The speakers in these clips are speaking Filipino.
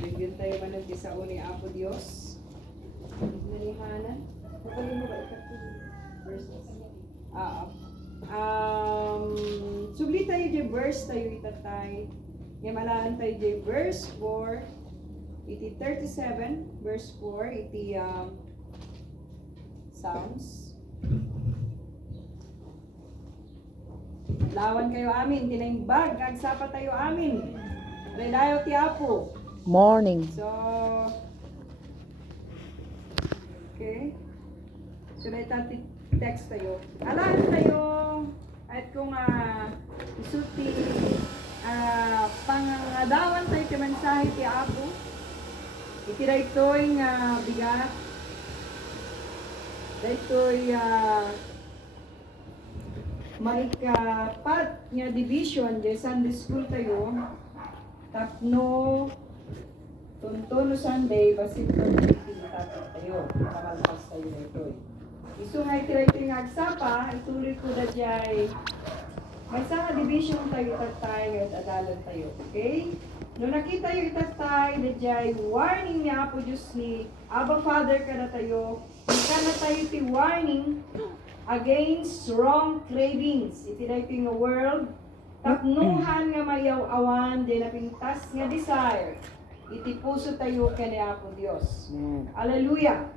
Bigyan tayo manunti sa uni Apo Diyos. Nanihanan. Kapalin mo ba verses? Subli tayo di verse tayo itatay. Yamalaan tayo di verse 4. Iti 37 verse 4 iti Psalms. Lawan kayo amin, tinaimbag, agsapa tayo amin. Redayo ti Apo. Morning. So, okay. So, naitati text tayo. Alaan tayo at kung isuti pangadawan tayo ti mensahe ti Apo. Itira ito'y bigat. Dito'y maikapat nga division di Sunday school tayo. Tapno tuntuno Sunday basit ko tinitapit tayo. Kamalpas tayo na ito'y. Iso nga itira ito yung agsapa, ituloy ko na diyay may nga division tayo itatay at adalan tayo. Okay? Nung nakita yung itatay na diyay warning ni Apo Diyos ni Abba Father ka na tayo, ika na tayo ti warning against wrong cravings. Itinay ito yung world, tapnuhan nga mayaw-awan, di napintas nga desire. Iti puso tayo kani Apo Diyos. Hallelujah!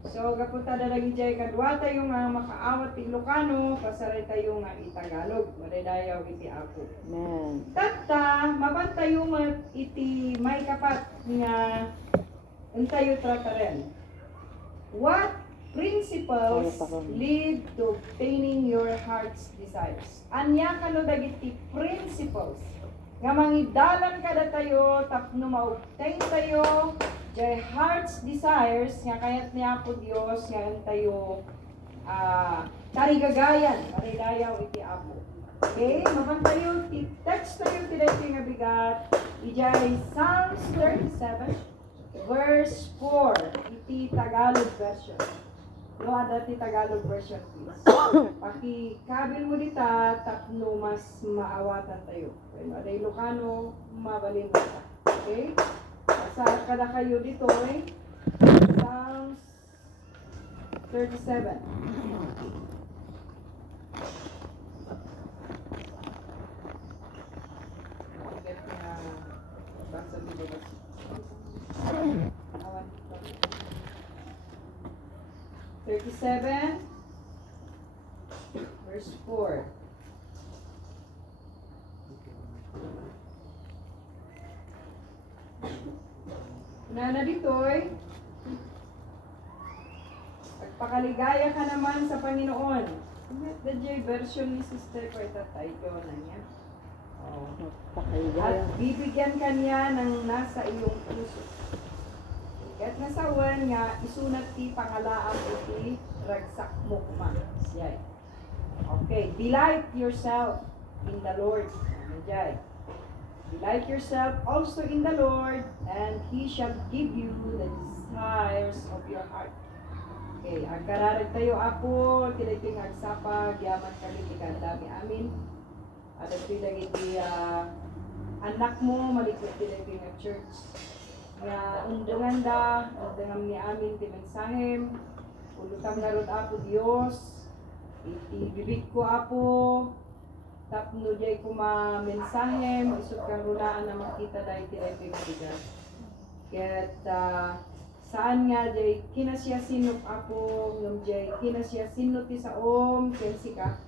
So, kapunta na lagi dyan, kadwa tayo nga makaawat ti Ilocano, pasaray tayo nga itagalog. Maridayaw iti Apo. Amen. Tata, maban tayo iti may kapat nga tayo trataren. What principles lead to obtaining your heart's desires? Anya kano dagiti principles nga mangidalan kada tayo tapno ma-obtain tayo jay heart's desires nga kayat ni Apo Dios nga tayo tarigagayan maridayaw iti Apo. Okay, maban tayo text tayo ti nga bigat ijay Psalms 37 verse 4 iti Tagalog version. No, ada ti Tagalog version please. Pakikabil mo dita tapno mas maawatan tayo. Kaya ada Ilocano mabalin mo ta. Okay? Sa kada kayo dito eh. Psalms 37. Get na basa dito ba? Awan. 37 verse 4. Nana ditoy, pagpakaligaya ka naman sa Panginoon. The J version ni Sister ko itatay ko na niya. At bibigyan ka niya ng nasa iyong puso. Kaya't nasawan nga, isunat ti pangalaang iti ragsak mo kuma. Siyay. Okay, delight yourself in the Lord. Siyay. Delight yourself also in the Lord, and He shall give you the desires of your heart. Okay, agkararag tayo Apo, tiliting agsapa, yaman kami tikandami amin. At ito iti anak mo, malikot tiliting at church. Nga undangan undangan ni amin ti mensahim, ulutam na ron Apo Dios, iti bibig ko Apo, tapno jay ko mensahe, isut kang runaan na makita dahil tinay pinatigas. Kaya't saan nga jay kinasya sinop Apo, ngam jay kinasya sinop ti saom, kensi ka.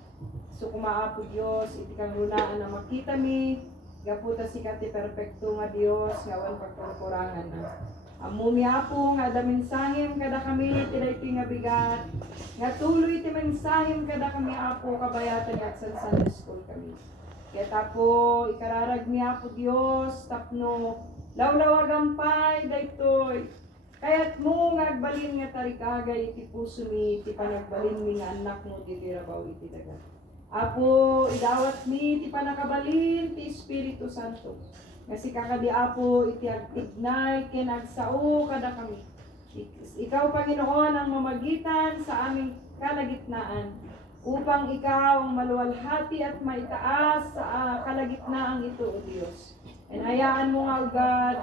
So kumaapo Diyos, iti kang runaan na makita mi, gaputa si kati perfecto nga Diyos, ngawan pagkukurangan na. Amumi Apo nga da mensahim kada kami tinay nga bigat, nga tuloy ti mensahim kada kami Apo kabayatan at Sunday school kami. Kaya tapo ikararag mi Apo Diyos tapno lawlawagampay daytoy. Kaya't mo nga agbalin nga tarikagay iti puso mi ti panagbalin mi nga anak mo ti tirabaw iti daga. Apo idawat mi ti panakabalin ti Espiritu Santo. Kasi kakadi Apo iti agtignay ken agsao kada kami. Ikaw Panginoon ang mamagitan sa aming kalagitnaan upang ikaw ang maluwalhati at maitaas sa kalagitnaan ito, O Diyos. And hayaan mo nga, O God,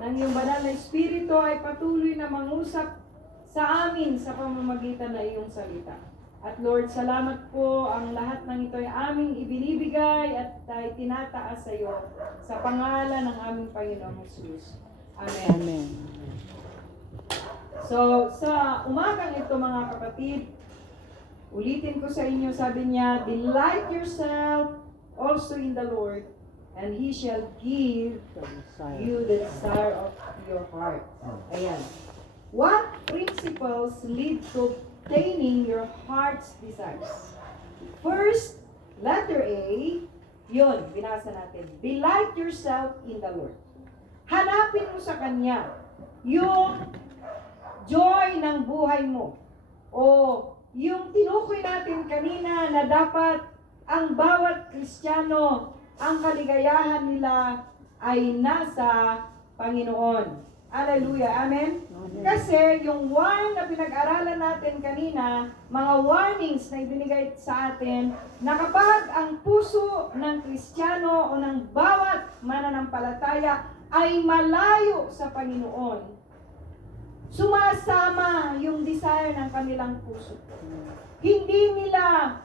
ng iyong banal na Espiritu ay patuloy na mangusap sa amin sa pamamagitan ng iyong salita. At Lord, salamat po, ang lahat ng ito ay aming ibinibigay at ay tinataas sa iyo sa pangalan ng aming Panginoong Jesus. Amen. Amen. So, sa umagang ito mga kapatid, ulitin ko sa inyo, sabi niya, delight yourself also in the Lord, and He shall give you the desire of your heart. Ayan. What principles lead to obtaining your heart's desires? First, letter A, yun, binasa natin. Delight yourself in the Lord. Hanapin mo sa Kanya yung joy ng buhay mo. O yung tinukoy natin kanina na dapat ang bawat Kristiyano, ang kaligayahan nila ay nasa Panginoon. Hallelujah. Amen? Amen. Kasi yung one na pinag-aralan natin kanina, mga warnings na ibinigay sa atin, na kapag ang puso ng Kristiyano o ng bawat mananampalataya ay malayo sa Panginoon, sumasama yung desire ng kanilang puso. Hindi nila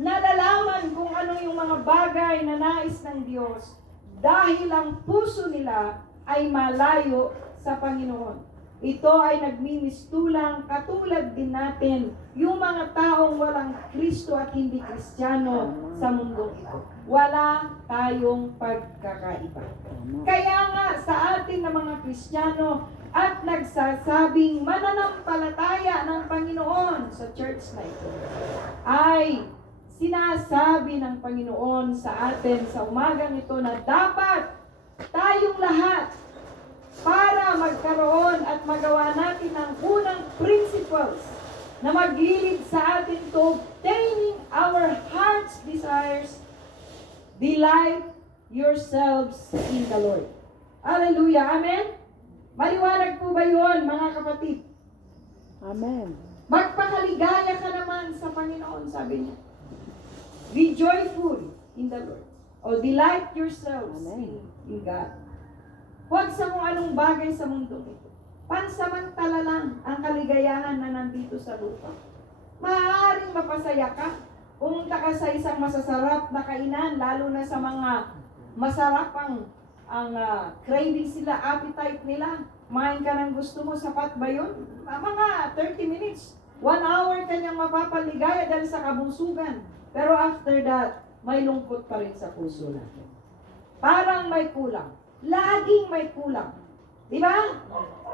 nalalaman kung ano yung mga bagay na nais ng Diyos dahil ang puso nila ay malayo sa Panginoon. Ito ay nagmimistulang katulad din natin yung mga taong walang Kristo at hindi Kristiyano sa mundong ito. Wala tayong pagkakaiba. Kaya nga sa atin na mga Kristiyano at nagsasabing mananampalataya ng Panginoon sa church na ito, ay sinasabi ng Panginoon sa atin sa umagang ito na dapat tayong lahat para magkaroon at magawa natin ang unang principles na maglilid sa atin to obtaining our heart's desires. Delight yourselves in the Lord. Hallelujah. Amen? Maliwanag po ba yun, mga kapatid? Amen. Magpakaligaya ka naman sa Panginoon, sabi niya. Be joyful in the Lord. O delight yourselves in God. Huwag sa kung anong bagay sa mundo ito. Pansamantala lang ang kaligayahan na nandito sa lupa. Maaaring mapasaya ka. Pumunta ka sa isang masasarap na kainan, lalo na sa mga masarap ang craving sila, appetite nila. Kumain ka ng gusto mo, sapat ba yun? Mga 30 minutes. 1 hour kanyang mapapaligaya dahil sa kabusugan. Pero after that, may lungkot pa rin sa puso natin. Parang may kulang. Laging may kulang. Di ba?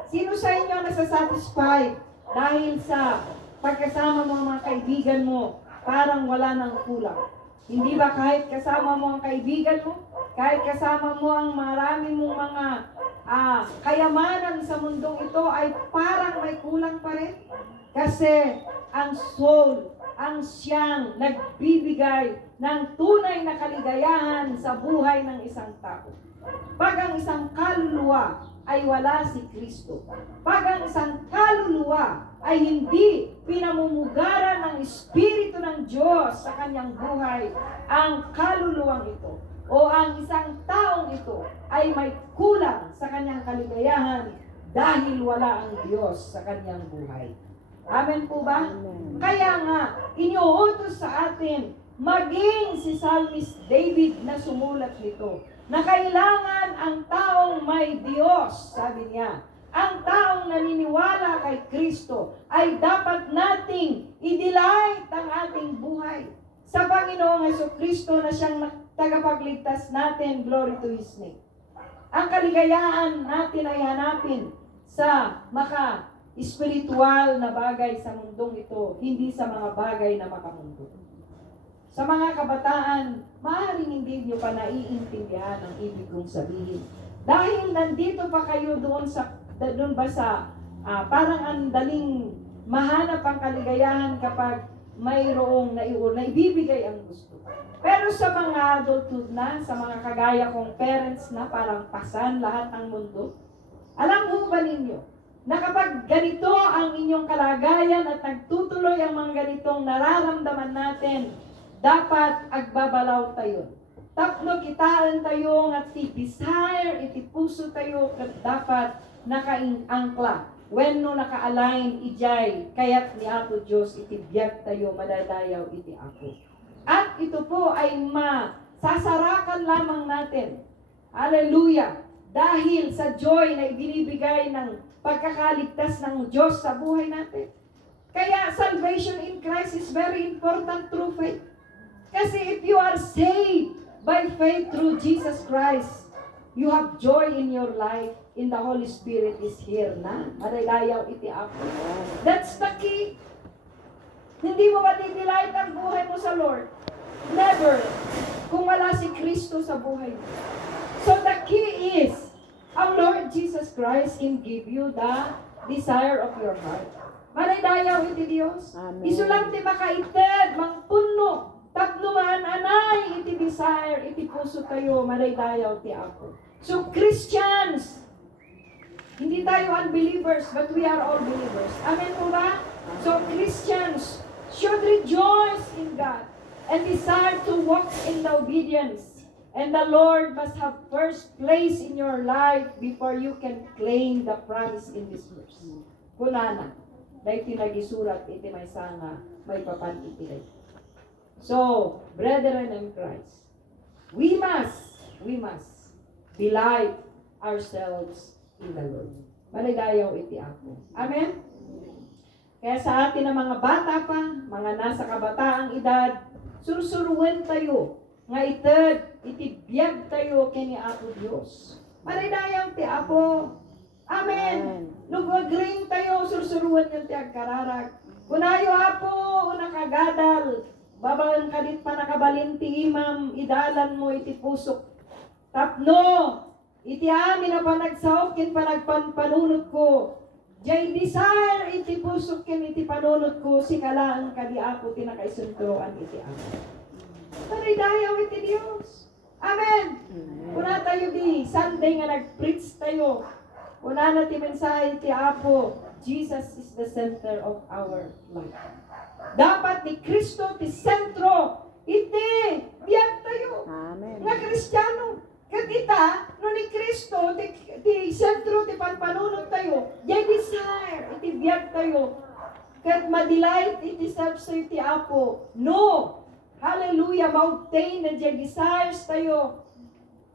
Sino sa inyo nasasatisfied dahil sa pagkasama mo ang mga kaibigan mo, parang wala nang kulang? Hindi ba kahit kasama mo ang kaibigan mo, kahit kasama mo ang marami mong mga kayamanan sa mundong ito, ay parang may kulang pa rin? Kasi ang soul, ang siyang nagbibigay ng tunay na kaligayahan sa buhay ng isang tao. Pag ang isang kaluluwa ay wala si Kristo, pag ang isang kaluluwa ay hindi pinamumugaran ng Espiritu ng Diyos sa kanyang buhay, ang kaluluwang ito o ang isang taong ito ay may kulang sa kanyang kaligayahan dahil wala ang Diyos sa kanyang buhay. Amen po ba? Amen. Kaya nga, iniuutos sa atin, maging si Psalmist David na sumulat nito, na kailangan ang taong may Diyos, sabi niya, ang taong naniniwala kay Kristo ay dapat nating i-delight ang ating buhay sa Panginoong Jesucristo na siyang tagapagligtas natin. Glory to His name. Ang kaligayahan natin ay hanapin sa espiritual na bagay sa mundong ito, hindi sa mga bagay na makamundo. Sa mga kabataan, maaaring hindi nyo pa naiintindihan ang ibig kong sabihin. Dahil nandito pa kayo doon ba sa parang ang daling mahanap ang kaligayahan kapag mayroong naibibigay ang gusto. Pero sa mga adulthood na, sa mga kagaya kong parents na parang pasan lahat ng mundo, alam mo ba ninyo na kapag ganito ang inyong kalagayan at nagtutuloy ang mga ganitong nararamdaman natin, dapat agbabalaw tayo. tapno kitaan tayo nga ti desire, iti puso tayo kat dapat nakaingangkla. When no naka-align ijay, kayat ni Apo Diyos iti biyag tayo, madadayaw iti Apo. At ito po ay masasarakan lamang natin. Hallelujah! Dahil sa joy na ibinibigay ng pagkakaligtas ng Diyos sa buhay natin. Kaya salvation in Christ is very important through faith. Kasi if you are saved by faith through Jesus Christ, you have joy in your life, in the Holy Spirit is here na. Madadayaw iti Apo. That's the key. Hindi mo matidelight ang buhay mo sa Lord. Never. Kung wala si Kristo sa buhay mo. So the key is, our Lord Jesus Christ can give you the desire of your heart. Madadayaw iti Diyos. Amen. Isulang ti makaited, mangpuno. Tapno man anay iti desire, iti puso tayo, madadayaw ti Apo. So Christians, hindi tayo unbelievers, but we are all believers. Amen po ba? So Christians should rejoice in God and desire to walk in the obedience. And the Lord must have first place in your life before you can claim the promise in this verse. Kunana, dahil tinagisurat iti may sanga, may papan iti. So, brethren in Christ, we must delight ourselves in the Lord. Maligayaw iti Apo. Amen? Kaya sa atin na mga bata pa, mga nasa kabataang edad, sursuruan tayo, nga ited, itibiyag tayo kini Apo Diyos. Maligayaw ti Apo. Amen. Lugwagring tayo, sursuruan yung ti agkararag. Kunayo Apo, nakagadal, babalan ka dit pa nakabalin ti imam, idalan mo iti pusok. Tapno, iti amin na panagsaok kin panagpanpanunod ko. Jay desire iti pusok kin iti panunod ko, si kalaan ka di Apo tinakaisunturoan iti Apo. Taridayaw iti Diyos. Amen. Kuna tayo di, Sunday nga nag-preach tayo. Kuna na ti mensahe iti Apo, Jesus is the center of our life. Dapat ni Kristo ti sentro, iti biyag tayo. Amen. Nga Kristiyano. Kita, no ni Kristo, ti sentro, ti panpanunod tayo, jay desire, iti biyag tayo. Kat madelight, iti steps tayo ti Apo. No! Hallelujah! Ma-obtain na jay desires tayo.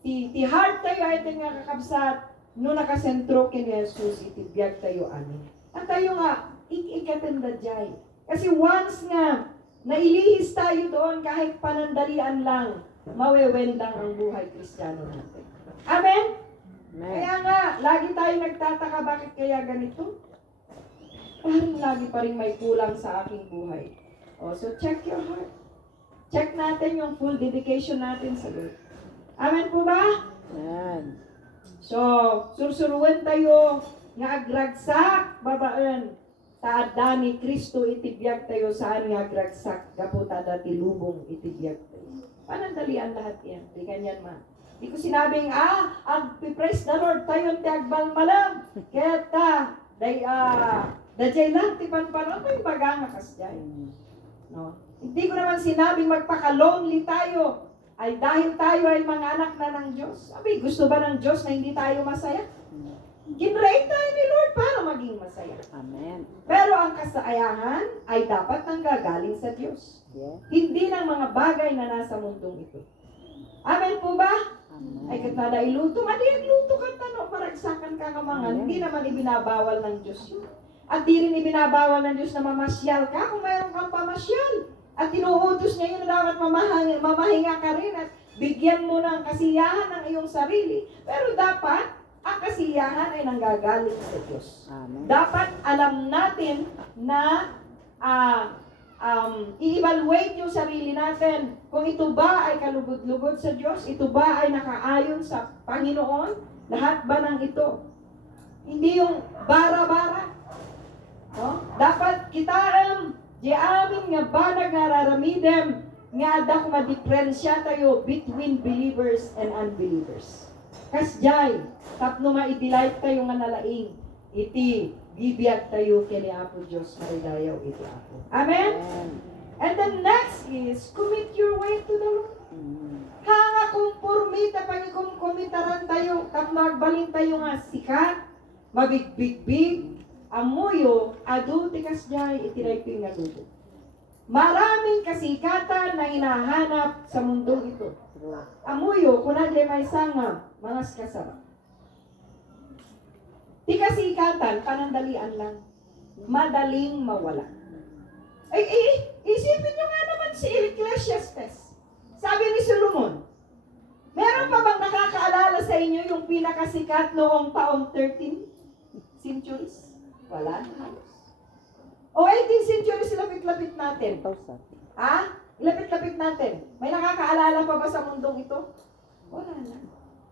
Ti heart tayo ay iti nga kakabsat, no nakasentro kini Jesus, iti biyag tayo, amin. At tayo nga, ikatanda jay. Kasi once nga, nailihis tayo doon kahit panandalian lang, mawewendang ang buhay Kristiyano natin. Amen? Amen. Kaya nga, lagi tayo nagtataka, bakit kaya ganito? Parang lagi pa rin may kulang sa aking buhay. So check your heart. Check natin yung full dedication natin sa Lord. Amen po ba? Amen. So, sursuruan tayo, nga agragsak, babaan, taada ni Kristo itibiyag tayo saan nga agragsak, kaputada ti lubong itibiyag tayo. Panandalian lahat yan. Di ganyan ma. Di ko sinabing, praise the Lord, tayo ti agbal malam. Kaya dajay lang, ti panpanon, may baga nga kasjay. No? Hindi ko naman sinabing magpaka-lonely tayo. Ay dahil tayo ay mga anak na ng Diyos. Sabi, gusto ba ng Diyos na hindi tayo masaya? Ginrate tayo ni Lord para maging masaya. Amen. Pero ang kasayahan ay dapat nanggagaling sa Diyos. Yeah. Hindi ng mga bagay na nasa mundong ito. Amen po ba? Amen. Ay katada iluto, iluto ka tanong, maragsakan ka kamangan. Hindi naman ibinabawal ng Diyos yun. At di rin ibinabawal ng Diyos na mamasyal ka kung mayroon kang pamasyal. At tinuutos niya yun na dapat mamahinga ka rin at bigyan mo ng kasiyahan ng iyong sarili. Pero dapat, ang kasiyahan ay nanggagaling sa Diyos. Amen. Dapat alam natin na i-evaluate yung sarili natin. Kung ito ba ay kalugod-lugod sa Diyos, ito ba ay nakaayon sa Panginoon, lahat ba ng ito? Hindi yung bara-bara. No? Dapat kita di amin nga banag nga raramidem nga dak madiferensya tayo between believers and unbelievers. Kasjay, tapno ma-delight tayo nga nalaing, iti bibiyag tayo kini Apo Diyos maridayaw iti Apo. Amen? Amen. And the next is, commit your way to the Lord. Hanga kumpurmita pangikumkumitaran tayo, kap magbalin tayo nga sikat, mabigbig-big, amuyo, adultikas jay, itinayping nga dugo. Maraming kasikatan na hinahanap sa mundo ito. Amuyo, kunadya may sanga, mga kasama. Di kasikatan, panandalian lang. Madaling mawala. Ay, isipin nyo nga naman si Ecclesiastes. Sabi ni Solomon, meron pa bang nakakaalala sa inyo yung pinakasikat noong taong 13 centuries? Wala na halos. O 18th centuries, lapit-lapit natin. Ha? Lapit-lapit natin. May nakakaalala pa ba sa mundong ito? Wala na.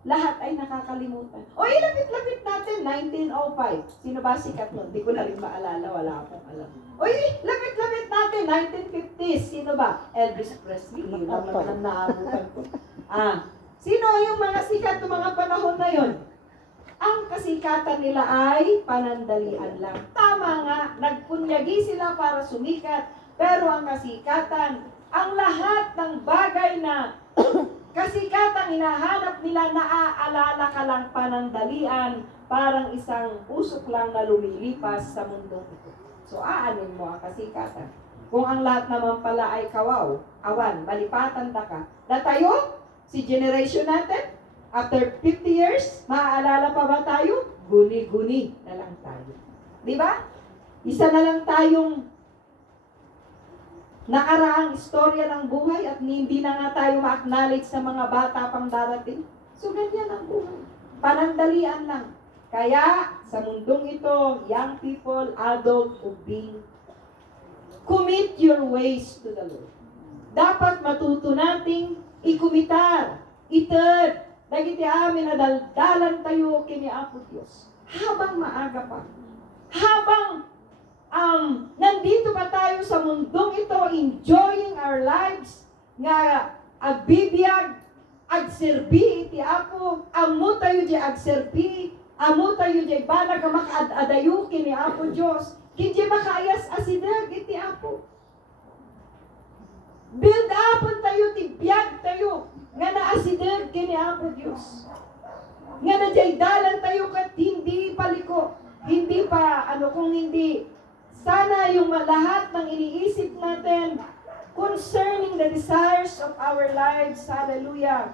Lahat ay nakakalimutan. O lapit-lapit natin, 1905. Sino ba sikat nun? Hindi ko na rin maalala. Wala akong alam. O lapit-lapit natin, 1950s. Sino ba? Elvis Presley. Yun lang naman ang naabutan ko. Sino yung mga sikat ng mga panahon na yun? Ang kasikatan nila ay panandalian lang. Tama nga, nagpunyagi sila para sumikat. Pero ang kasikatan, ang lahat ng bagay na kasikatan hinahanap nila, naaalala ka lang panandalian, parang isang usok lang na lumilipas sa mundo ito. So aanin mo ang kasikatan. Kung ang lahat naman pala ay kawaw, awan, malipatan da ka. Na tayo, si generation natin, after 50 years, maaalala pa ba tayo? Guni-guni na lang tayo. Di ba? Isa na lang tayong nakaraang istorya ng buhay at hindi na nga tayo ma-acknowledge sa mga bata pang darating. So, ganyan ang buhay. Panandalian lang. Kaya, sa mundong ito, young people, adult, o being, commit your ways to the Lord. Dapat matuto nating ikumitar, ited, dagiti amin na daldalan tayo kini Apo Diyos. Habang maaga pa. Habang nandito pa tayo sa mundong ito, enjoying our lives, nga agbibiyag, agserbi iti Apo, amo tayo di agserbi, amo tayo di banag makaadayo kini Apo Diyos, kindi makaayas asideg iti Apo. Build upon tayo, tibiyag tayo, nga naasideg kini Apo Diyos. Nga nadyay dalan tayo kat hindi paliko, hindi pa, kung hindi, sana yung lahat ng iniisip natin concerning the desires of our lives, hallelujah,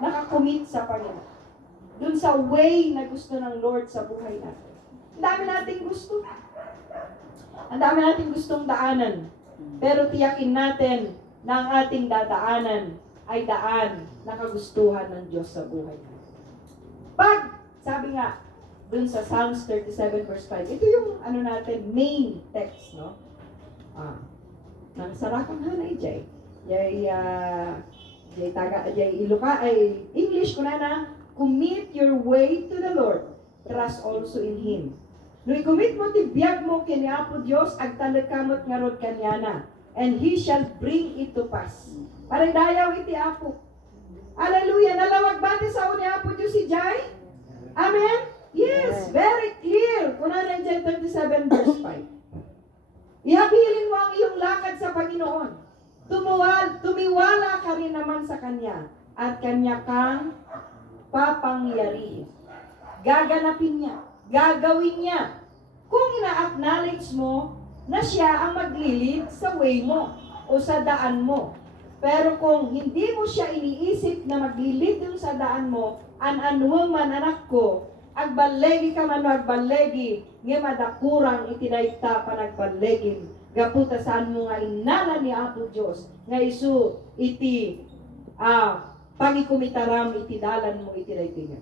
nakakommit sa Panginoon. Dun sa way na gusto ng Lord sa buhay natin. Ang dami nating gusto. Ang dami nating gustong daanan. Pero tiyakin natin na ang ating dadaanan ay daan na kagustuhan ng Diyos sa buhay natin. Pag, sabi nga, dun sa Psalms 37 verse 5. Ito yung natin, main text, no? Nang sarakang hanay, Jay. Jay Iloka, ay English ko na, commit your way to the Lord. Trust also in Him. No i-commit mo, tibiyag mo, kini Apo Diyos, agtalakamot nga rod kanyana. And He shall bring it to pass. Parang dayaw iti Apo. Hallelujah! Nalawag ba sa ni Apo Diyos si Jay? Amen? Yes, very clear. Kunana dyan 37 verse 5. Ihabilin mo ang iyong lakad sa Panginoon. Tumiwala ka rin naman sa Kanya at Kanya kang papangyarihin. Gaganapin niya. Gagawin niya. Kung ina-acknowledge mo na siya ang maglilid sa way mo o sa daan mo. Pero kung hindi mo siya iniisip na maglilid dun sa daan mo, an-anuang man anak ko, agbalegi ka man agbalegi, nga madakurang itinayta panagbalegin. Gaputa saan mo nga inala ni Apo Diyos, nga isu iti pangikumitaram iti dalan mo itinayta nga.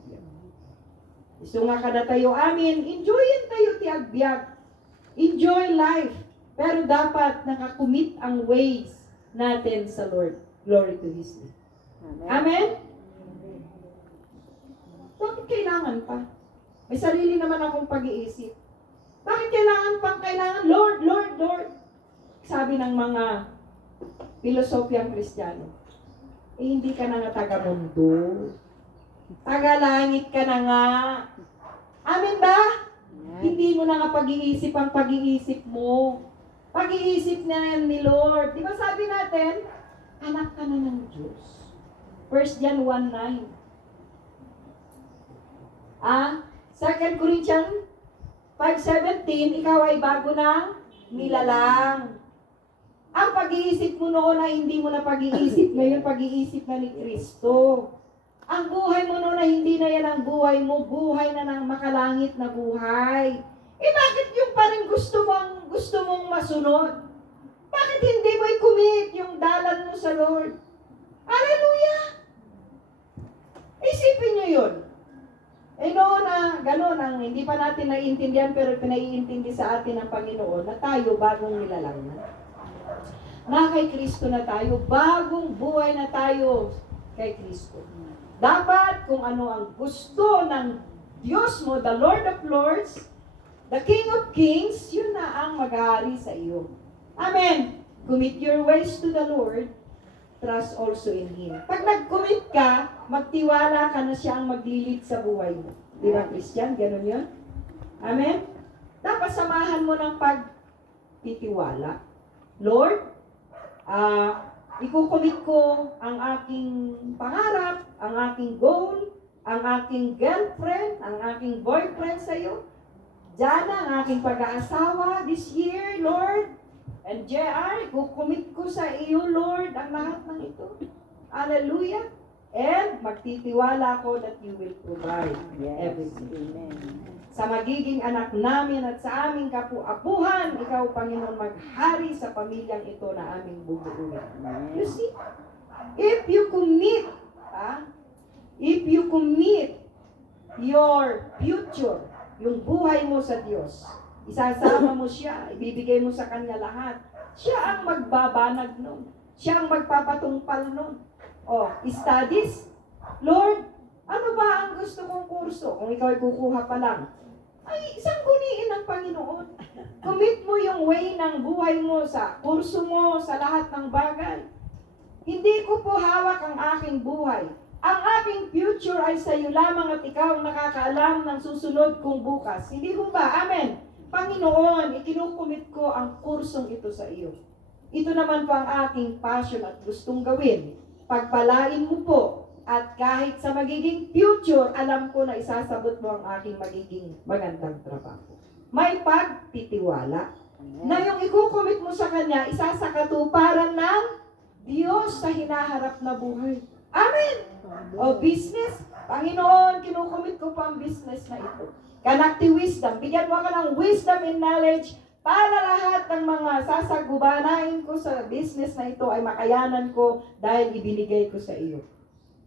Isu nga kada tayo amin, enjoyin tayo ti agbyag. Enjoy life. Pero dapat nakakumit ang ways natin sa Lord. Glory to His name. Amen? Bakit kailangan pa? May sarili naman akong pag-iisip. Bakit kailangan? Lord, Lord, Lord. Sabi ng mga filosofyang Kristiyano, hindi ka na nga taga-mundo. Taga-langit ka na nga. Amen ba? Yeah. Hindi mo na nga pag-iisip ang pag-iisip mo. Pag-iisip na yan ni Lord. Di ba sabi natin, anak ka na ng Diyos. 1 John 1:9. 2 Corinthians 5:17, ikaw ay bago na nilalang. Ang pag-iisip mo noon ay hindi mo na pag-iisip, ngayon pag-iisip na ni Kristo. Ang buhay mo noon ay hindi na yan ang buhay mo, buhay na ng makalangit na buhay. Bakit yung parang gusto mong masunod? Bakit hindi mo i-commit yung dalan mo sa Lord? Hallelujah! Isipin nyo yun. Noon na gano'n ang hindi pa natin naiintindihan pero pinaiintindi sa atin ng Panginoon na tayo bagong nilalang na. Na kay Kristo na tayo, bagong buhay na tayo kay Kristo. Dapat kung ano ang gusto ng Diyos mo, the Lord of Lords, the King of Kings, yun na ang mag-ahari sa iyo. Amen. Commit your ways to the Lord, trust also in Him. Pag nag-commit ka, magtiwala ka na siya ang maglilid sa buhay mo. Di ba, Christian? Ganun yun? Amen? Dapat samahan mo ng pagtitiwala. Lord, ikukomit ko ang aking pangarap, ang aking goal, ang aking girlfriend, ang aking boyfriend sa iyo. Diyan ang aking pag-aasawa this year, Lord. And JR, ikukomit ko sa iyo, Lord, ang lahat ng ito. Hallelujah. And magtitiwala ko that you will provide everything. Amen. Sa magiging anak namin at sa aming kapu-apuhan, ikaw, Panginoon, maghari sa pamilyang ito na aming bubuuin. You see? If you commit your future, yung buhay mo sa Diyos, isasama mo siya, ibibigay mo sa Kanya lahat. Siya ang magbabanag nun. Siya ang magpapatungpal nun. Studies? Lord, ano ba ang gusto kong kurso? Kung ikaw ay kukuha pa lang, ay isang guniin ng Panginoon. Commit mo yung way ng buhay mo sa kurso mo, sa lahat ng bagay. Hindi ko po hawak ang aking buhay. Ang aking future ay sa iyo lamang at ikaw ang nakakaalam ng susunod kong bukas. Hindi ho ba? Amen. Panginoon, ikinukumit ko ang kursong ito sa iyo. Ito naman po ang aking passion at gustong gawin. Pagpalain mo po at kahit sa magiging future, alam ko na isasabot mo ang aking magiging magandang trabaho. May pagtitiwala na yung ikukumit mo sa Kanya, isasakatuparan ng Diyos sa hinaharap na buhay. Amen! Business, Panginoon, kinukumit ko pa ang business na ito. Kanakti wisdom, bigyan mo ka ng wisdom and knowledge para lahat ng mga sasagubanain ko sa business na ito ay makayanan ko dahil ibinigay ko sa iyo.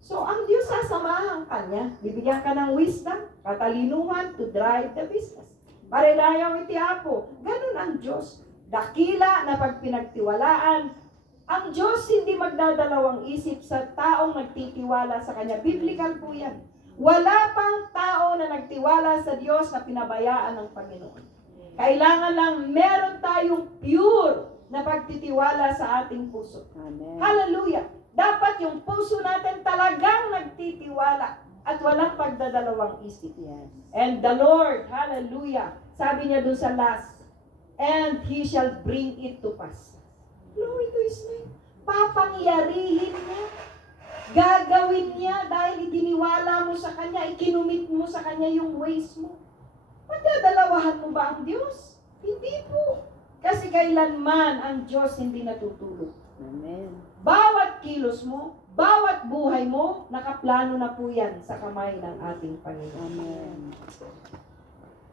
So, ang Diyos sasamahan ka niya. Bibigyan ka ng wisdom, katalinuhan to drive the business. Parelayang itiapo. Ganun ang Diyos. Dakila na pag pinagtiwalaan. Ang Diyos hindi magdadalawang isip sa taong nagtitiwala sa Kanya. Biblical po yan. Wala pang tao na nagtiwala sa Diyos na pinabayaan ng Panginoon. Kailangan lang meron tayong pure na pagtitiwala sa ating puso. Amen. Hallelujah! Dapat yung puso natin talagang nagtitiwala at walang pagdadalawang isip. Yes. And the Lord, hallelujah, sabi niya dun sa last, and He shall bring it to pass. Glory to His name. Papangyarihin niya. Gagawin niya dahil itiniwala mo sa Kanya, ikinumit mo sa Kanya yung ways mo. Magdadalawahan mo ba ang Diyos? Hindi po. Kasi kailanman ang Diyos hindi natutulog. Amen. Bawat kilos mo, bawat buhay mo, nakaplano na po yan sa kamay ng ating Panginoon. Amen.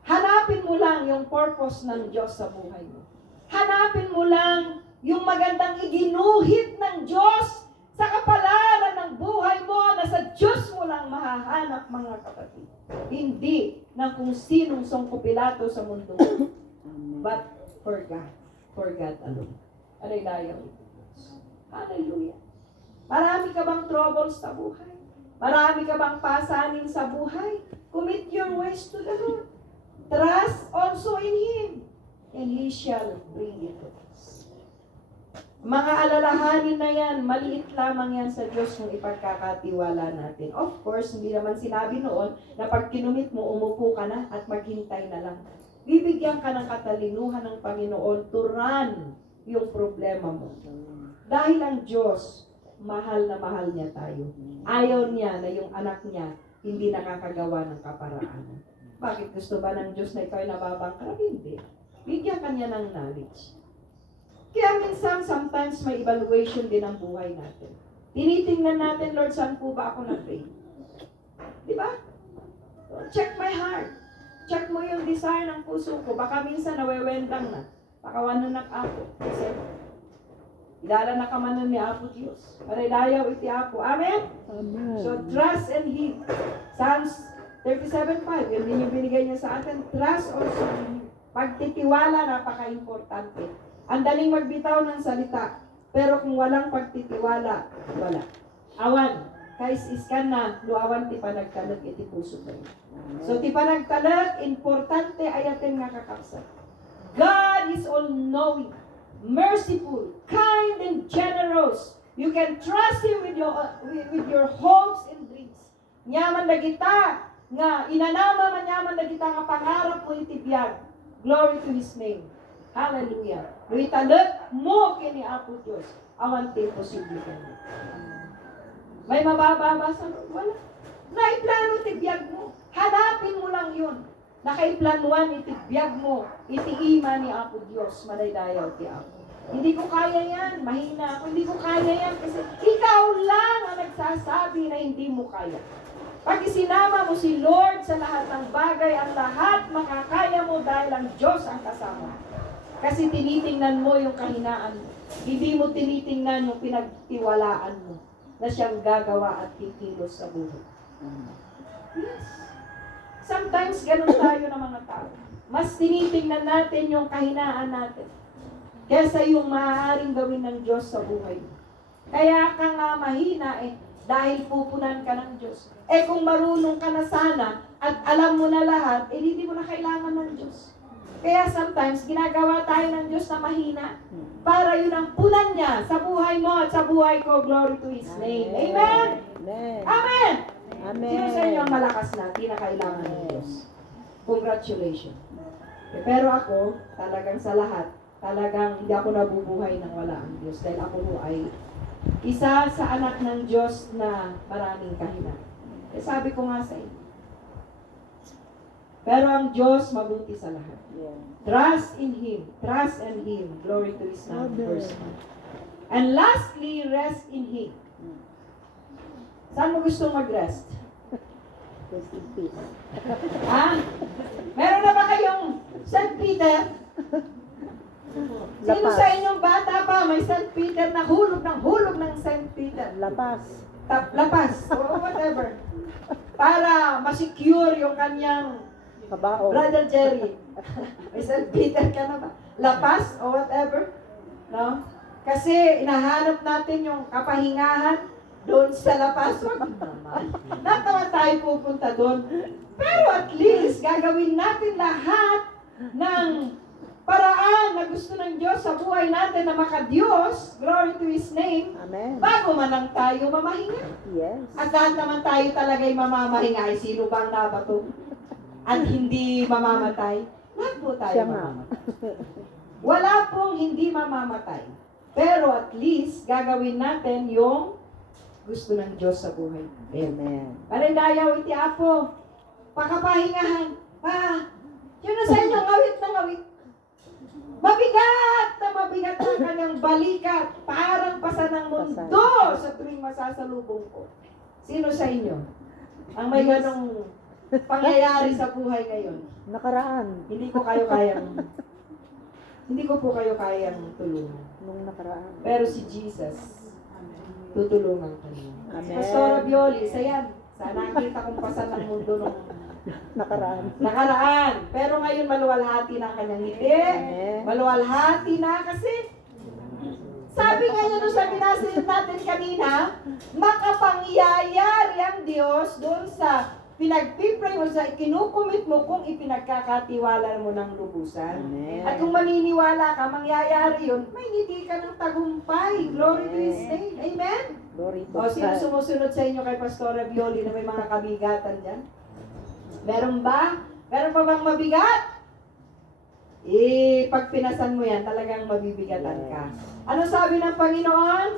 Hanapin mo lang yung purpose ng Diyos sa buhay mo. Hanapin mo lang yung magandang iginuhit ng Diyos sa kapalaran ng buhay mo na sa Diyos mo lang mahahanap, mga kapatid. Hindi ng kung sinong sangkupilato sa mundo, but for God. For God alone. Hallelujah. Hallelujah. Marami ka bang troubles sa buhay? Marami ka bang pasanin sa buhay? Commit your ways to the Lord. Trust also in Him, and He shall bring it to us. Mga alalahanin na yan, maliit lamang yan sa Diyos kung ipagkakatiwala natin. Of course, hindi naman sinabi noon na pag kinumit mo, umupo ka na at maghintay na lang. Bibigyan ka ng katalinuhan ng Panginoon to run yung problema mo. Dahil ang Diyos, mahal na mahal niya tayo. Ayaw niya na yung anak niya hindi nakakagawa ng kaparaanan. Bakit gusto ba ng Diyos na ikaw ay nababangkrap? Hindi. Bigyan ka niya ng knowledge. Kaya minsan, sometimes may evaluation din ang buhay natin. Tinitingnan natin, Lord, saan po ba ako na-fail? Di ba? Check my heart. Check mo yung desire ng puso ko. Baka minsan nawewendang na. Baka wananak ako. Kasi ilala na kamanan ni Apo Diyos. Marilayaw iti Apo. Amen? Amen. So, trust and Him. Psalms 37:5. Yun din yung binigay niya sa atin. Trust also in Him. Pagtitiwala, napaka-importante. Ang daling magbitaw ng salita. Pero kung walang pagtitiwala, wala. Awan. Kais iskan na, luawan ti panagtalag iti puso kayo. So ti panagtalag, importante ayatin nga kakapsat. God is all-knowing, merciful, kind, and generous. You can trust Him with your hopes and dreams. Nyaman na kita, nga inanama man nyaman na kita nga pangarap mo iti biyag. Glory to His name. Hallelujah. Luitalag mo kini Apo Diyos. Awan ti posible kayo. May mabababa sa wala. Naiplano tibiyag mo. Hanapin mo lang yun. Nakaiplanuan itibiyag mo. Itiima ni Apo Diyos. Manaydayaw ti Apo. Hindi ko kaya yan. Mahina ako. Hindi ko kaya yan. Kasi ikaw lang ang nagsasabi na hindi mo kaya. Pag isinama mo si Lord sa lahat ng bagay, ang lahat makakaya mo dahil ang Diyos ang kasama. Kasi tinitingnan mo yung kahinaan mo. Hindi mo tinitingnan yung pinagtiwalaan mo na siyang gagawa at kikilos sa buhay. Yes. Sometimes ganun tayo ng mga tao. Mas tinitingnan natin yung kahinaan natin kaysa yung maaaring gawin ng Diyos sa buhay. Kaya ka nga mahina dahil pupunan ka ng Diyos. Kung marunong ka na sana at alam mo na lahat, hindi mo na kailangan ng Diyos. Kaya sometimes, ginagawa tayo ng Diyos na mahina para yun ang punan niya sa buhay mo at sa buhay ko. Glory to His name. Amen? Amen. Amen! Amen. Sino sa inyo ang malakas na? Di na kailangan ng Diyos. Congratulations. Pero ako, talagang sa lahat, talagang hindi ako nabubuhay nang wala ang Diyos. Dahil ako ho ay isa sa anak ng Diyos na maraming kahinaan. Sabi ko nga sa inyo, pero ang Diyos mabuti sa lahat. Yeah. Trust in Him. Trust in Him. Glory to His name. Verse 1. And lastly, rest in Him. Saan mo gusto mag-rest? Rest in peace. Ha? Meron na ba kayong St. Peter? Sino sa inyong bata pa may St. Peter na hulog ng St. Peter? Lapas. Lapas. O whatever. Para ma-secure yung kanyang Kabao. Brother Jerry, may St. Peter ka na ba? Lapas o whatever? No? Kasi inahanap natin yung kapahingahan doon sa lapas. Wag naman. Natawa tayo pupunta doon. Pero at least, gagawin natin lahat ng paraan na gusto ng Diyos sa buhay natin na maka-Diyos, glory to His name, Amen. bago man lang tayo mamahinga. Yes. At lahat naman tayo talaga'y mamamahinga. Ay, sino bang nabato? At hindi mamamatay? Lahat po tayo Siya nga. mamamatay. Wala pong hindi mamamatay. Pero at least, gagawin natin yung gusto ng Diyos sa buhay. Amen. Parindayaw iti Apo. Pakapahingahan. Yun na sa inyo, ngawit na ngawit. Mabigat ang kanyang balikat. Parang pasa ng mundo sa tuwing masasalubong ko. Sino sa inyo ang may ganong pangyayari sa buhay ngayon? Nakaraan. Hindi ko po kayo kayang tulungan. Nung nakaraan. Pero si Jesus, tutulungan ka niya. Si Amen. Pastora Bioli, isa yan. Sa nakita kong pasan ng mundo nung nakaraan. Pero ngayon maluwalhati na kanyang ngiti. Amen. Maluwalhati na kasi sabi nga niya doon sa binasin natin kanina, makapangyayari ang Diyos doon sa pinagpipray mo, sa kinukumit mo kung ipinagkakatiwala mo ng lubusan. Amen. At kung maniniwala ka, mangyayari yun, may ngiti ka ng tagumpay. Glory to His name. Amen? Glory to O, sino God. sumusunod sa inyo kay Pastora Bioli na may mga kabigatan dyan? Meron ba? Meron pa bang mabigat? Pag pinasan mo yan, talagang mabibigatan ka. Ano sabi ng Panginoon?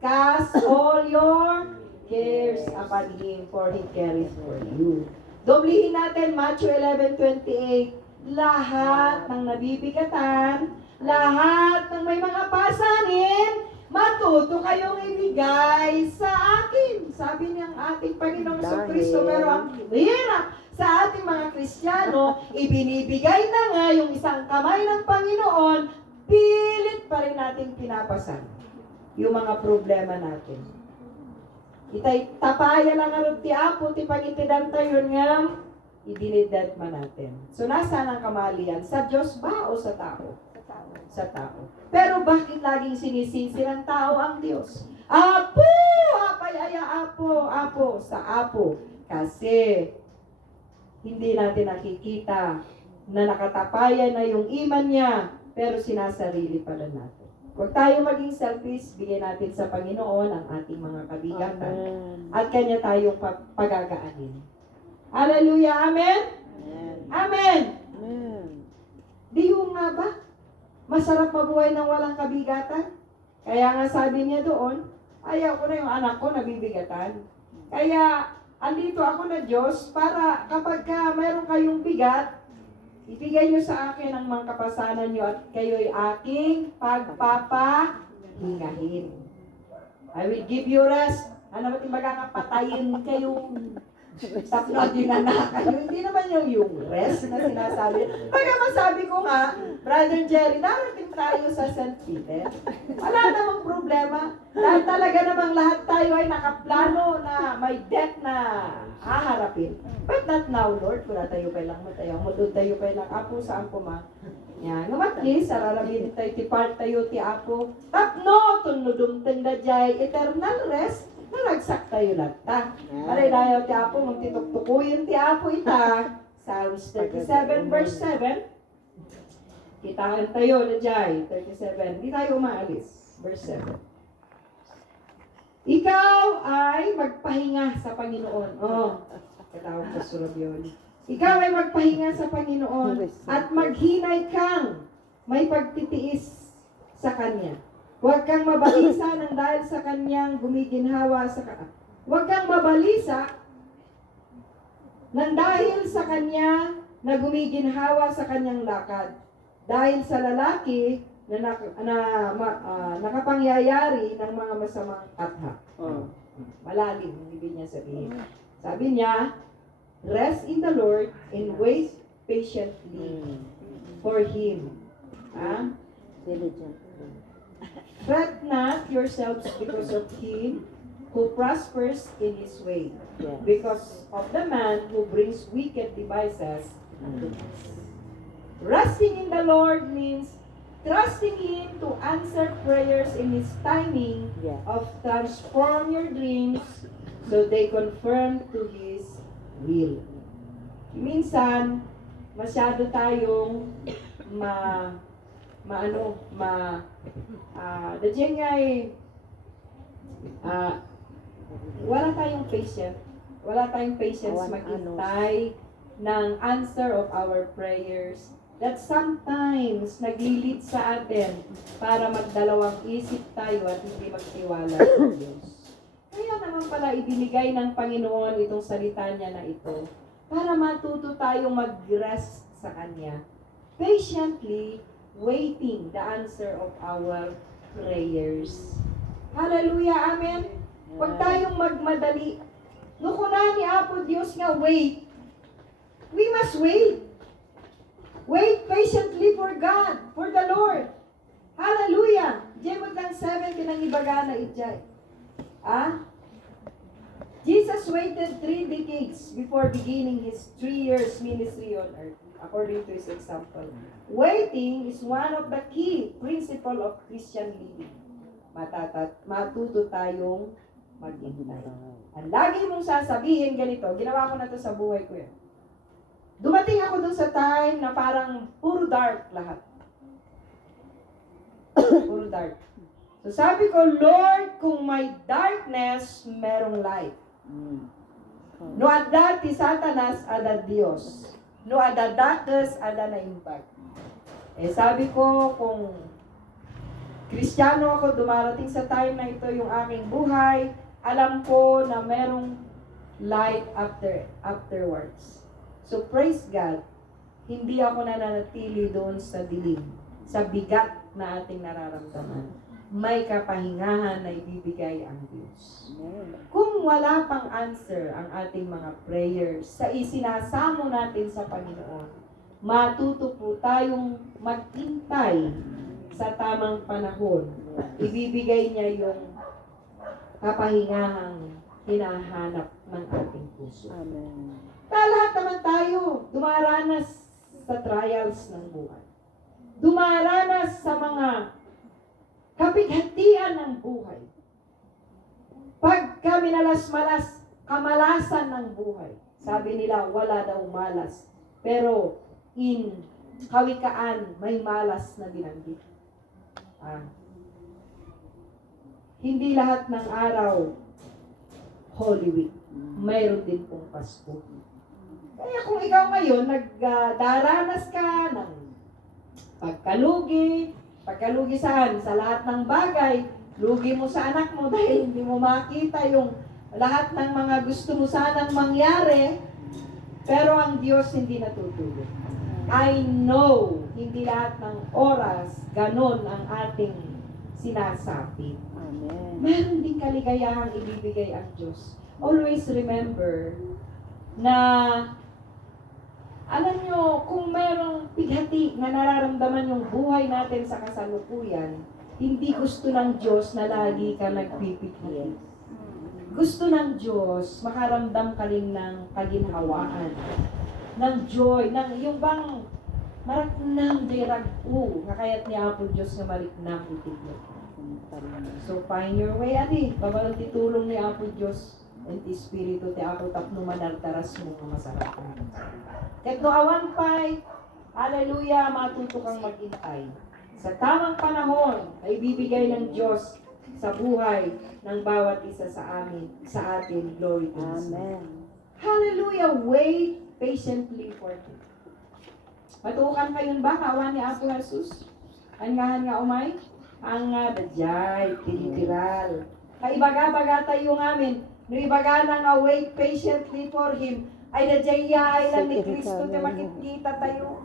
Cast all your cares upon Him, for He cares for you. Doblihin natin, Matthew 11:28. Lahat ng nabibigatan, lahat ng may mga pasanin, matuto kayong ibigay sa akin. Sabi niyang ating Panginoong Kristo, pero ang hirap sa ating mga Kristiyano, ibinibigay na nga yung isang kamay ng Panginoon, pilit pa rin natin pinapasan yung mga problema natin. Itay tapaya lang arot ti Apo, ti pangitidan tayo nga, idinidat man natin. So, nasaan ang kamalian? Sa Diyos ba o sa tao? Sa tao. Pero bakit laging sinisisi ng tao ang Diyos? Apo! Apay-aya, Apo! Apo! Sa Apo. Kasi, hindi natin nakikita na nakatapayan na yung iman niya, pero sinasarili pala natin. Huwag tayo maging selfish, bigyan natin sa Panginoon ang ating mga kabigatan. At Kanya tayong pagagaanin. Hallelujah! Amen? Amen! Amen. Di yung nga ba? Masarap mabuhay ng walang kabigatan. Kaya nga sabi niya doon, ayaw ko na yung anak ko nabibigatan. Kaya, andito ako na Diyos para kapag mayroon kayong bigat, ibigay niyo sa akin ang mga kapasanan niyo at kayo'y aking pagpapahingahin. I will give you rest. Ano ba't magkakapatayin kayo? Tapos din na kayo. Hindi naman yung rest na sinasabi. Pagka masabi ko nga, Brother Jerry, darating tayo sa St. Peter. Wala namang problema. Dahil talaga namang lahat tayo ay nakaplano na may death na haharapin. But not now, Lord. Wala tayo kailang matayo. Mutod tayo kailang Apo saan po ma. Yan. Ngamatli, sararabin tayo, tipart tayo, ti Apo. Tapno, tunudum tanda jay, eternal rest. Naragsak tayo lahat. Malay dayo ti Apo, magtituktukuyin ti Apo ita. Psalms 37 verse 7. Kitaan tayo na jay, 37. Di tayo umaalis. Verse 7. Ikaw ay magpahinga sa Panginoon. Oh, katawag sa surab yun. Ikaw ay magpahinga sa Panginoon at maghinay kang may pagtitiis sa Kanya. Huwag kang mabalisa ng dahil sa Kanyang gumiginhawa sa Huwag kang mabalisa ng dahil sa Kanya na gumiginhawa sa Kanyang lakad. Dahil sa lalaki na nakapangyayari ng mga masamang katha. Malalim, ibig niya sabihin. Sabi niya, rest in the Lord and wait patiently for Him. Diligent. Fret not yourselves because of him who prospers in his way, because of the man who brings wicked devices. Resting in the Lord means trusting Him to answer prayers in His timing of transform your dreams so they conform to His will. Minsan, masyado tayong wala tayong patience maghintay ng answer of our prayers that sometimes naglilid sa atin para magdalawang isip tayo at hindi magtiwala sa Diyos. Kaya naman pala ibinigay ng Panginoon itong salita niya na ito para matuto tayong mag-rest sa Kanya. Patiently waiting the answer of our prayers. Hallelujah, amen? Huwag tayong magmadali. Nukunan ni Apo Diyos nga, wait. We must wait. Wait patiently for God, for the Lord. Hallelujah. Diyan lang 7 pinangibaga na itjay. Jesus waited 3 decades before beginning His 3 years ministry on earth, according to His example. Waiting is one of the key principle of Christian living. Matuto tayong maghintay. Ang lagi mong sasabihin ganito, ginawa ko na to sa buhay ko yan. Dumating ako dun sa time na parang puro dark lahat. Puro dark. So sabi ko, Lord, kung may darkness, merong light. No ada ti Satanas, ada Dios. No ada darkness, ada na impact. Sabi ko, kung Kristiyano ako, dumarating sa time na ito yung aking buhay. Alam ko na merong light afterwards. So praise God, hindi ako nananatili doon sa dilim, sa bigat na ating nararamdaman. May kapahingahan na ibibigay ang Diyos. Kung wala pang answer ang ating mga prayers sa isinasamo natin sa Panginoon, matuto po tayong maghintay sa tamang panahon. Ibibigay niya yung kapahingahang hinahanap ng ating puso. Amen. Lahat naman tayo dumaranas sa trials ng buhay. Dumaranas sa mga kapighatian ng buhay. Pagka minalas-malas, kamalasan ng buhay. Sabi nila, wala daw malas. Pero in Kawikaan, may malas na binanggit. Hindi lahat ng araw Holy Week. Mayroon din pong Pasko. Kaya kung ikaw ngayon nagdaranas ka ng pagkalugi saan? Sa lahat ng bagay, lugi mo sa anak mo dahil hindi mo makita yung lahat ng mga gusto mo sanang mangyari, pero ang Diyos hindi natutulog. I know, hindi lahat ng oras, ganon ang ating sinasapit. Amen. Meron din kaligayahang ibibigay ang Diyos. Always remember na, alam nyo, kung merong pighati na nararamdaman yung buhay natin sa kasalukuyan, hindi gusto ng Diyos na lagi ka nagpipikit. Gusto ng Diyos, makaramdam ka rin ng kaginhawaan, ng joy, ng yung bang maraknang dirag-u, kakayat niya po Diyos na maliknang itiglo. So find your way, adi. Babalong titulong ni Apo Diyos, and ti Espiritu ti Apo tapno manartaras mo nga masarap. Ket no awan pa'y, hallelujah, matuto kang maghintay. Sa tamang panahon, ay bibigay ng Diyos sa buhay ng bawat isa sa amin, sa atin. Glory to Jesus. Amen. Hallelujah, wait patiently for Him. Matukan kayon ba, kawan ni Apo Jesus? Angahan nga umay? Ang dajay, tinitiral. Kaibaga-baga tayo ngamin, nuibaga na nga wait patiently for Him, ay dajay ay lang ni Kristo, ti makikita tayo.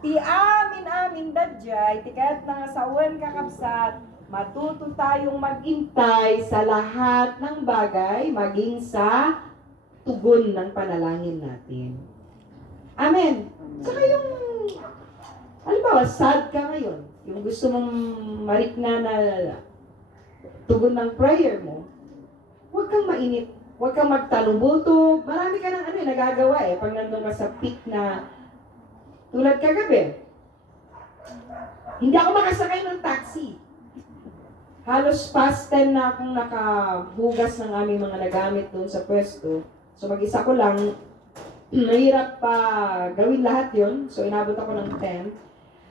Ti amin dajay, ti kaya't nga sa uwan kakapsat, matuto tayong maghintay sa lahat ng bagay, maging sa tugon ng panalangin natin. Amen. Saka yung, halimbawa, sad ka ngayon, yung gusto mong marikna na tugon ng prayer mo, huwag kang mainit, huwag kang magtalumbuto, marami ka ng nagagawa pag nandun ka sa peak na, tulad kagabi, hindi ako makasakay ng taxi. Halos past 10 na akong nakahugas ng aming mga nagamit doon sa pwesto. So mag-isa ko lang, mahirap pa gawin lahat yon. So inabot ako ng 10.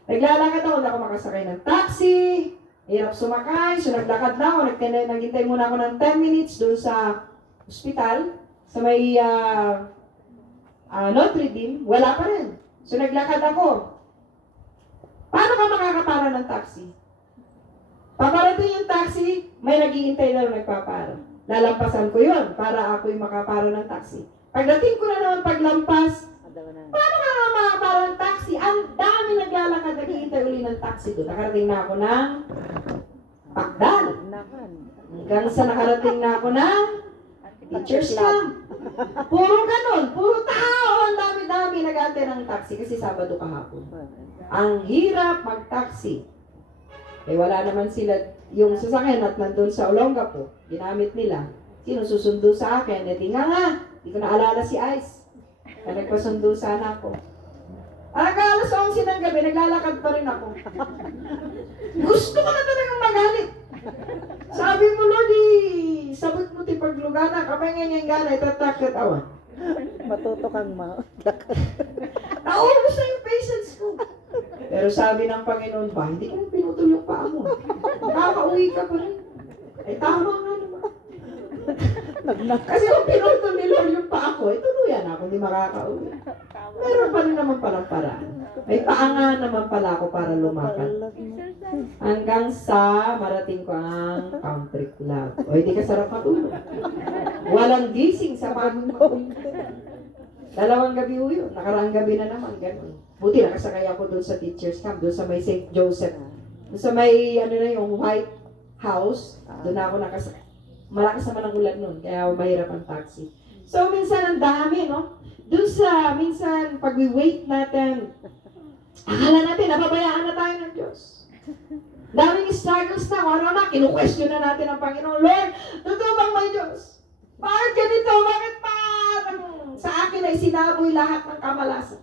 Naglalakad ako, hindi ako makasakay ng taxi. Hirap sumakay. So naglakad na ako, naghintay muna ako ng 10 minutes doon sa ospital. Sa may Notre Dame, wala pa rin. So naglakad ako. Paano ka makakapara ng taxi? Paparating yung taxi, may naghihintay na nagpapara. Lalampasan ko yun para ako'y makapara ng taxi. Pagdating ko na naman paglampas, paano ka makapara ng taxi? Ang dami naglalakad, naghihintay uli ng taxi doon. Nakarating na ako ng Pakdal. Hanggang sa nakarating na ako ng Teacher's Camp. Puro ganun, puro tao. Ang dami-dami nag-aantay ng taxi kasi Sabado kahapon. Ang hirap mag-taxi. Wala naman sila yung sasakyan at nandun sa Olongapo. Ginamit nila. Sino susundo sa akin? Di nga. Di ko naalala si Ice. Kaya nagpasundo sana ako. Alas 11 ng gabi, naglalakad pa rin ako. Gusto ko na talagang magalit. Sabi mo, Lord, sabot mo ti paglugana. Kamay nga gana, itatakot awan. Matuto kang Naubos na yung patience ko. Pero sabi ng Panginoon pa, hindi ko pinutol yung paa mo. Nakakauwi ka pa rin. Ay, tama nga naman. Kasi kung pinutol ni Lord yung paa ko, tuluyan ako, hindi makakauwi. Meron pa rin naman palang paraan. May paanga naman pala ako para lumakad. Hanggang sa marating ko ang country club. O, hindi ka sarap matulog. Walang gising sa pagod matulog. 2 gabi ho yun. Nakaraang gabi na naman. Ganun. Buti nakasakay ako doon sa teacher's camp. Doon sa may St. Joseph. Doon sa may, yung White House. Doon ako nakasakay. Malakas naman ang ulan nun. Kaya mahirap ang taxi. So, minsan ang dami, no? Doon sa, minsan, pag we wait natin, akala natin, napabayaan na tayo ng Diyos. Daming struggles na, araw na, kinu-question na natin ang Panginoon. Lord, totoo bang may Diyos? Bakit ganito? Bakit parang sa akin ay sinaboy lahat ng kamalasan?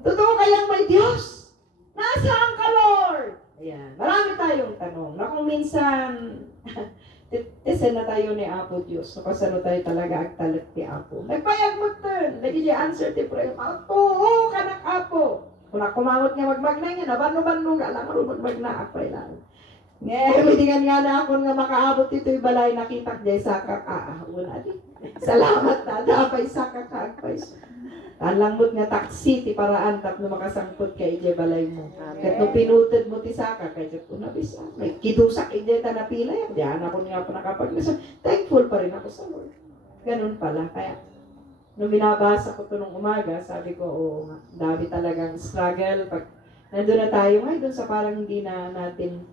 Totoo kayang may Diyos? Nasaan ka, Lord? Ayan, marami tayong tanong na kung minsan, tesen na tayo ni Apo Diyos. So, kasano tayo talaga agtalit ni Apo. Nagpayag mo turn. Lagi niya answer ti prayer. Oo, kanak Apo. Kung nakumamot nga magbag na nga, nabano-bano nga lang, magbag na ako lang. Pwedingan nga na ako nga makaabot ito'y balay, nakita dyan sa wala di. Salamat na, dapay sa kakagpay. Talangbot nga taksi, ti paraan, tapno makasangkot kay ije balay mo. Kat no pinutod mo ti saka, kay ije po nabisa. May kidusak ije ta na pila, diyan ako nga po nakapaglasan. Thankful pa rin ako sa Lord. Ganun pala, kaya nung binabasa ko to nung umaga, sabi ko, oo nga, dami talagang struggle. Pag nandun na tayo, doon sa parang hindi na natin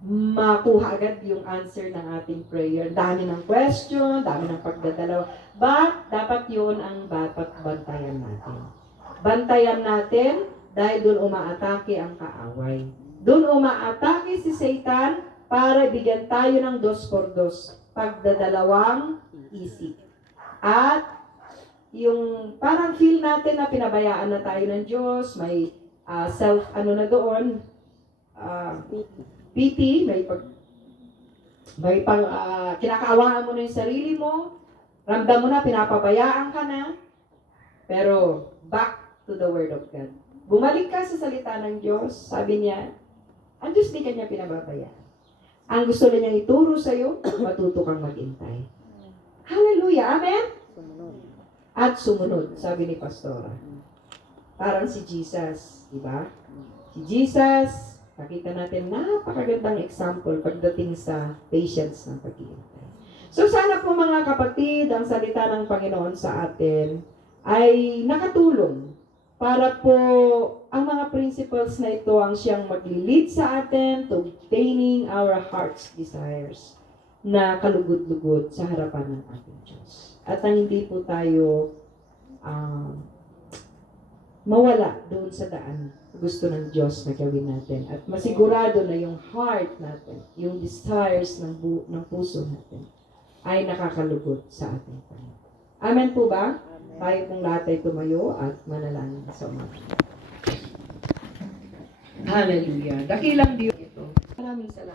makuha agad yung answer ng ating prayer. Dami ng question, dami ng pagdadalaw. But, dapat yun ang dapat bantayan natin. Bantayan natin dahil doon umaatake ang kaaway. Doon umaatake si Satan para bigyan tayo ng 2x2. Pagdadalawang isip. At yung parang feel natin na pinabayaan na tayo ng Diyos, may na doon, pity, kinakaawaan mo na yung sarili mo, ramdam mo na, pinapabayaan ka na, pero back to the Word of God. Bumalik ka sa salita ng Diyos, sabi niya, ang Diyos di kanya pinababayaan. Ang gusto na niyang ituro sa'yo, matuto kang maghintay. Hallelujah, amen? At sumunod, sabi ni Pastora. Parang si Jesus, di ba? Si Jesus, nakita natin napakagandang example pagdating sa patience ng paghihintay. So sana po mga kapatid, ang salita ng Panginoon sa atin ay nakatulong para po ang mga principles na ito ang siyang mag-lead sa atin to obtaining our heart's desires na kalugod-lugod sa harapan ng ating Diyos. At ang hindi po tayo mawala doon sa daan gusto ng Diyos na gawin natin. At masigurado na yung heart natin, yung desires ng puso natin, ay nakakalugod sa ating Panginoon. Amen po ba? Amen. Tayo pong lahat ay tumayo at manalangin sa umaga. Hallelujah. Dakilang Diyos ito. Maraming salamat.